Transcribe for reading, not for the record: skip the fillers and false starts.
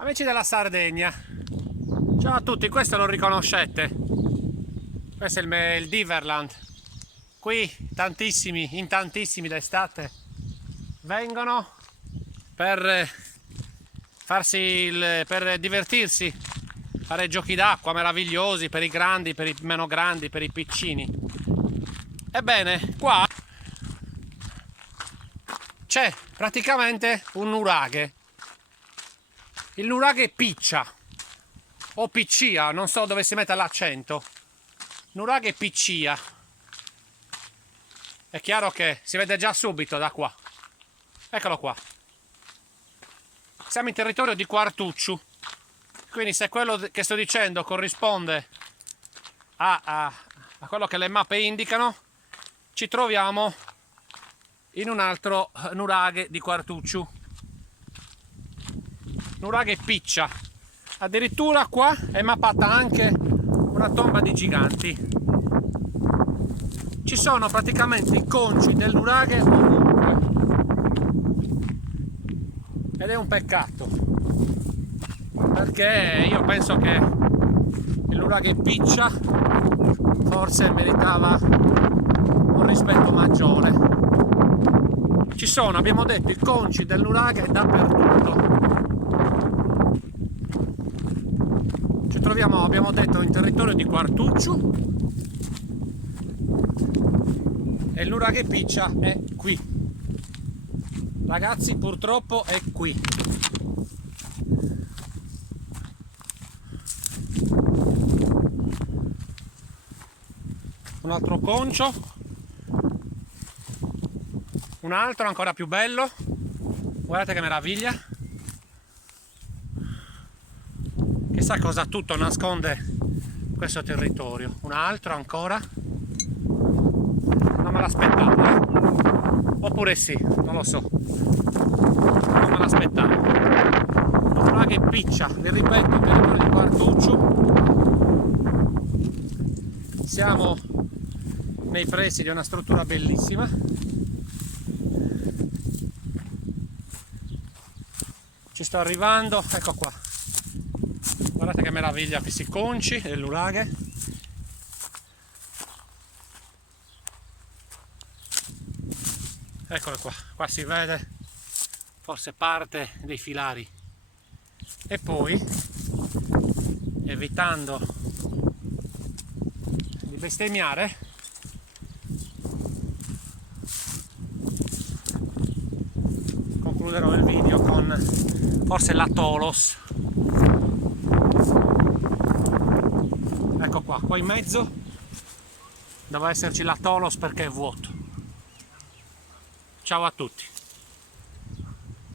Amici della Sardegna, ciao a tutti, questo lo riconoscete? Questo è il Diverland. Qui in tantissimi d'estate vengono per per divertirsi, fare giochi d'acqua meravigliosi per i grandi, per i meno grandi, per i piccini. Ebbene, qua c'è praticamente un nuraghe. Il nuraghe piccia o piccia, non so dove si mette l'accento. Nuraghe piccia. È chiaro che si vede già subito da qua. Eccolo qua. Siamo in territorio di Quartucciu. Quindi se quello che sto dicendo corrisponde a quello che le mappe indicano, ci troviamo in un altro nuraghe di Quartucciu. Nuraghe piccia. Addirittura qua è mappata anche una tomba di giganti. Ci sono praticamente i conci del nuraghe ovunque. Ed è un peccato, perché io penso che il nuraghe piccia forse meritava un rispetto maggiore. Ci sono, abbiamo detto, i conci del nuraghe dappertutto. Ci troviamo, abbiamo detto, in territorio di Quartucciu e il nuraghe piccia è qui. Ragazzi, purtroppo è qui. Un altro concio, un altro ancora più bello, guardate che meraviglia. Chissà cosa tutto nasconde questo territorio. Un altro ancora, non me l'aspettavo, oppure sì, non lo so, non me l'aspettavo. Una che piccia, vi ripeto, il territorio di Quartucciu. Siamo nei pressi di una struttura bellissima. Ci sto arrivando, ecco qua. Guardate che meraviglia questi conci del nuraghe. Eccolo qua, qua si vede forse parte dei filari. E poi, evitando di bestemmiare, concluderò il video con forse la Tolos. Ecco qua in mezzo doveva esserci la Tolos perché è vuoto. Ciao a tutti.